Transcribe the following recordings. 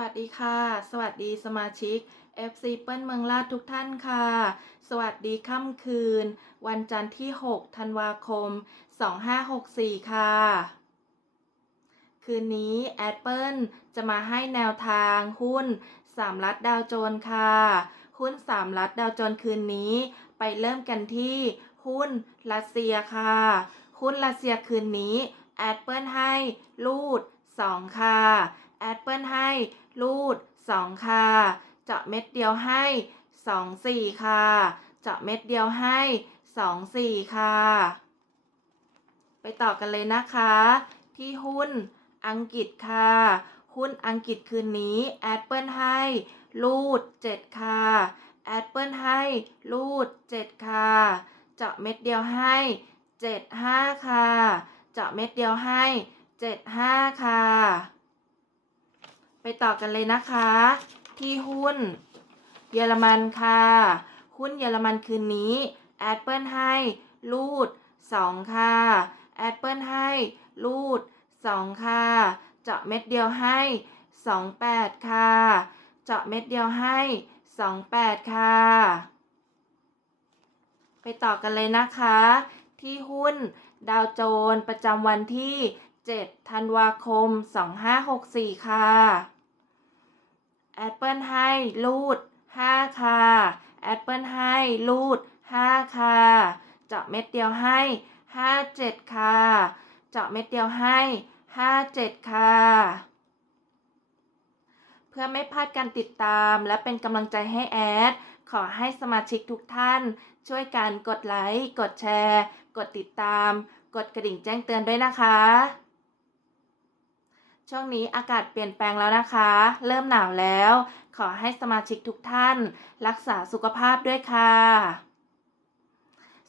วัสดีค่ะ สวัสดีสมาชิก FC เปิ้ลเมืองลาดทุกท่านค่ะ สวัสดีค่ำคืน วันจันทร์ที่ 6 ธันวาคม 2564 ค่ะ คืนนี้แอดเปิลจะมาให้แนวทางหุ้น3รัฐดาวโจนค่ะ หุ้น3รัฐดาวโจนคืนนี้ ไปเริ่มกันที่หุ้นรัสเซียค่ะ หุ้นรัสเซียคืนนี้แอดเปิลให้รูด 2 ค่ะ แอดเปิลให้ รูด 2 ค่ะ เจาะเม็ดเดียวให้ 2 4 ค่ะ เจาะเม็ดเดียวให้ 2 4 ค่ะ ไปต่อกันเลยนะคะ ที่หุ้นอังกฤษค่ะ หุ้นอังกฤษคืนนี้แอดเปิลให้ รูด 7 ค่ะแอดเปิลให้ รูด 7 ค่ะ เจาะเม็ดเดียวให้ 7 5 ค่ะ เจาะเม็ดเดียวให้ 7 5 ค่ะ ไปต่อกันเลยนะคะ ที่หุ้น เยอรมันค่ะ หุ้นเยอรมันคืนนี้แอดเปิลให้รูด 2 ค่ะแอดเปิลให้รูด 2 ค่ะ เจาะเม็ดเดียวให้ 28 ค่ะ เจาะเม็ดเดียวให้ 28 ค่ะ ไปต่อกันเลยนะคะ ที่หุ้นดาวโจนส์ประจำวันที่ 7 ธันวาคม 2564 ค่ะ แอดเปิลให้รูด5ค่ะแอดเปิลให้รูด5ค่ะเจาะเม็ดเดียวให้57ค่ะเจาะเม็ดเดียวให้57ค่ะเพื่อไม่พลาดการติดตามและเป็นกำลังใจให้แอด ขอให้สมาชิกทุกท่าน ช่วยกันกดไลค์ กดแชร์ กดติดตาม กดกระดิ่งแจ้งเตือนด้วยนะคะ ช่วงนี้อากาศเปลี่ยนแปลงแล้วนะคะ เริ่มหนาวแล้ว ขอให้สมาชิกทุกท่าน รักษาสุขภาพด้วยค่ะ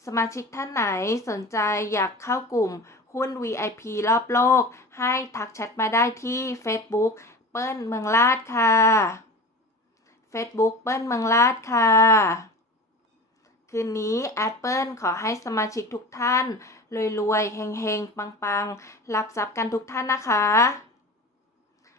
สมาชิกท่านไหนสนใจอยากเข้ากลุ่มหุ้น VIP รอบโลก ให้ทักแชทมาได้ที่ Facebook เปิ้ลเมืองลาดค่ะ Facebook เปิ้ลเมืองลาดค่ะ คืนนี้แอดเปิ้ลขอให้สมาชิกทุกท่านรวยๆเฮงๆ ปังๆ รับทรัพย์กันทุกท่านนะคะ